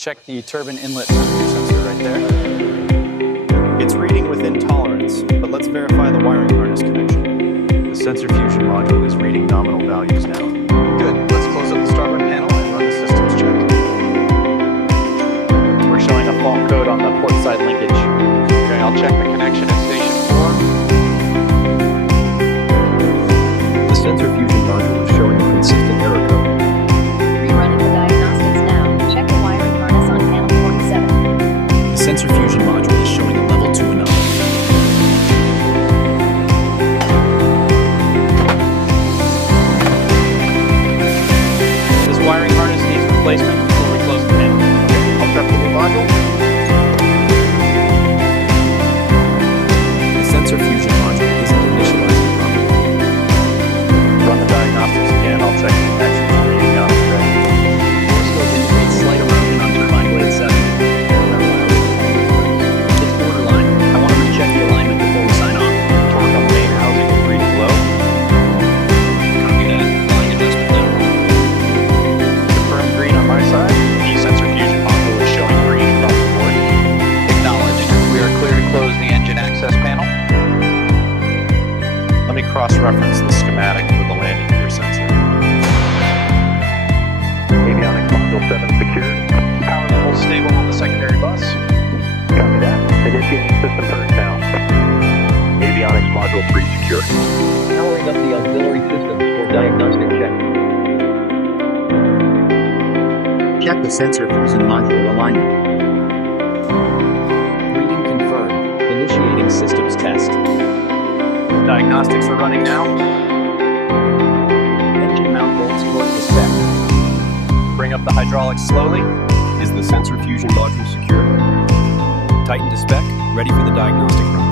Check the turbine inlet temperature sensor right there. It's reading within tolerance, but let's verify the wiring harness connection. The sensor fusion module is reading nominal values now. Good. Let's close up the starboard panel and run the systems check. We're showing a fault code on the port side linkage. Okay, I'll check the connection at station 4. The sensor fusion module is showing a consistent error code. Rerunning the diagnostics now. Check the wiring harness on panel 47. The sensor fusion module is showing a level 2 anomaly. This wiring harness needs replacement before we close the panel. I'll prep the new module. The sensor fusion module isn't initializing properly. Run the diagnostics again. I'll check the connections for the avionics tray. Scope indicates slight erosion on turbine blade 7. It's borderline. I want to recheck the alignment before we sign off. Torque on the main housing is reading low. Copy that. Flying adjustment now. Confirm green on my side. The sensor fusion module is showing green across the board. Acknowledged. We are clear to close the engine access panel. Let me cross-reference the schematic for the landing gear sensor. Avionics module 7 secured. Power level stable on the secondary bus. Copy that. Initiating system purge now. Avionics module 3 secure. Powering up the auxiliary systems for diagnostic check. Check the sensor fusion module alignment. Reading confirmed. Initiating systems test. Diagnostics are running now. Engine mount bolts work to spec. Bring up the hydraulics slowly. Is the sensor fusion module secure? Tighten to spec, ready for the diagnostic run.